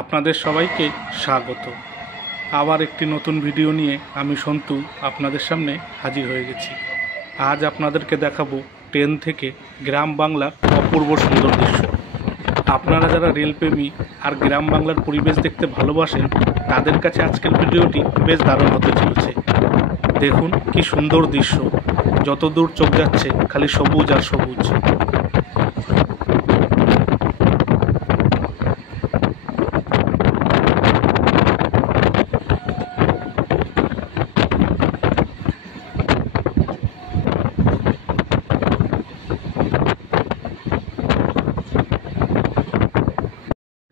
আপনাদের সবাইকে স্বাগত। আবার একটি নতুন ভিডিও নিয়ে আমি সন্তু আপনাদের সামনে হাজির হয়ে গেছি। আজ আপনাদেরকে দেখাবো ট্রেন থেকে গ্রাম বাংলার অপূর্ব সুন্দর দৃশ্য। আপনারা যারা রেলপ্রেমী আর গ্রাম বাংলার পরিবেশ দেখতে ভালোবাসেন তাদের কাছে আজকের ভিডিওটি বেশ দারুণ হতে চলেছে। দেখুন কি সুন্দর দৃশ্য, যত দূর চোখ যাচ্ছে খালি সবুজ আর সবুজ।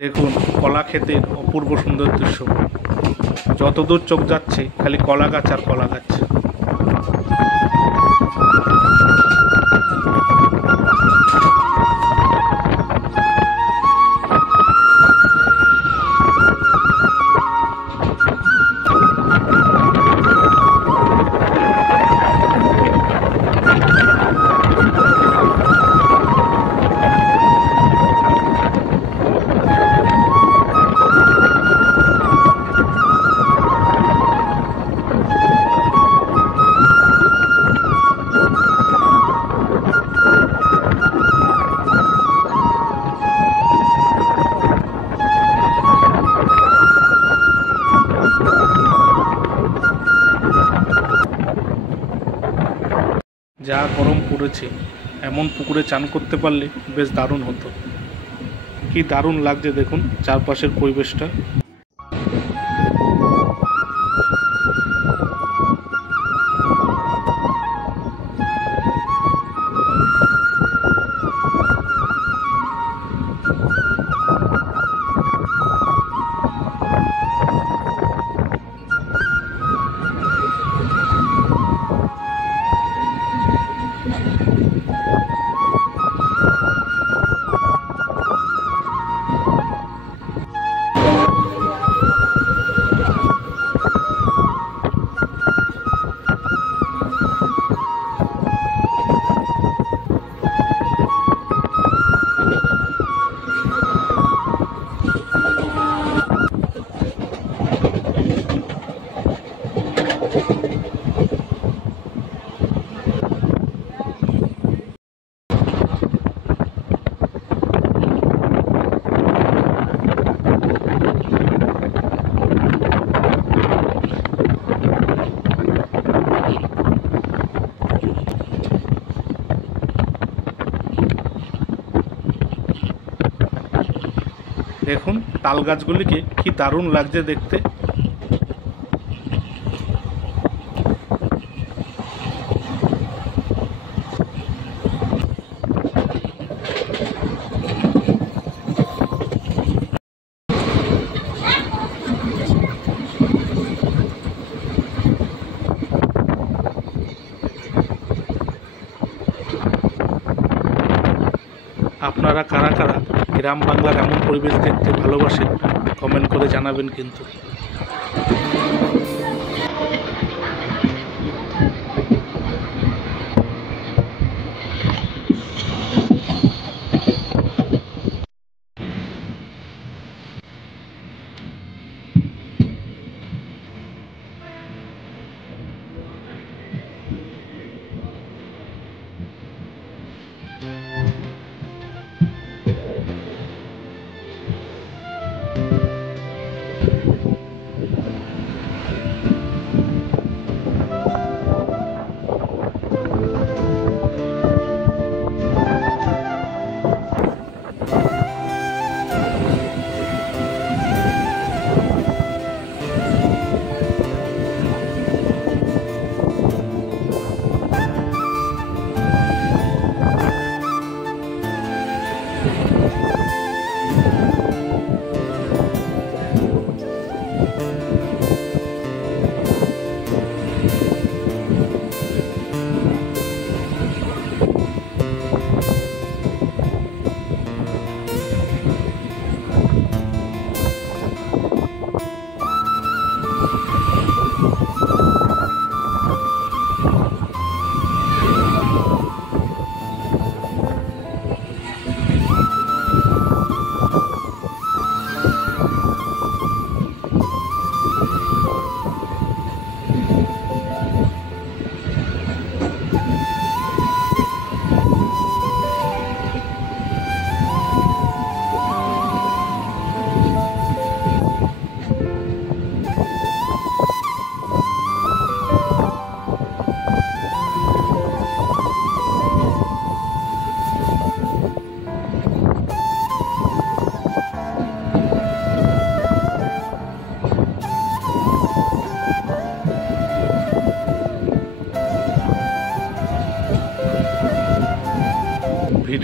দেখুন কলা ক্ষেতের অপূর্ব সুন্দর দৃশ্য, যত দূর চোখ যাচ্ছে খালি কলা গাছ আর কলা গাছ। যা গরম পড়েছে, এমন পুকুরে চান করতে পারলে বেশ দারুণ হতো। কি দারুণ লাগছে দেখুন চারপাশের পরিবেশটা। দেখুন তাল গাছগুলিকে কি দারুণ লাগছে দেখতে। আপনারা কারা কারা গ্রাম বাংলার এমন পরিবেশ দেখতে ভালোবাসেন কমেন্ট করে জানাবেন কিন্তু।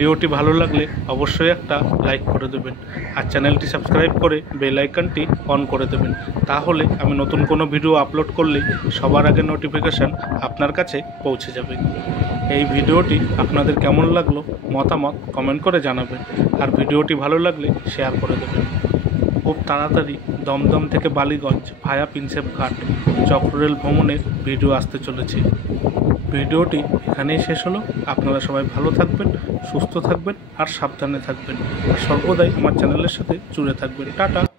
ভিডিওটি ভালো লাগলে অবশ্যই একটা লাইক করে দেবেন আর চ্যানেলটি সাবস্ক্রাইব করে বেল আইকনটি অন করে দেবেন। তাহলে আমি নতুন কোনো ভিডিও আপলোড করলেই সবার আগে নোটিফিকেশান আপনার কাছে পৌঁছে যাবে। এই ভিডিওটি আপনাদের কেমন লাগলো মতামত কমেন্ট করে জানাবেন আর ভিডিওটি ভালো লাগলে শেয়ার করে দেবেন। খুব তাড়াতাড়ি দমদম থেকে বালিগঞ্জ ভায়া প্রিন্সেপ ঘাট চক্ররেল ভ্রমণের ভিডিও আসতে চলেছে। ভিডিওটি এখানেই শেষ হলো। আপনারা সবাই ভালো থাকবেন, সুস্থ থাকবেন আর সাবধানে থাকবেন আর সর্বদাই আমার চ্যানেলের সাথে জুড়ে থাকবেন। টাটা।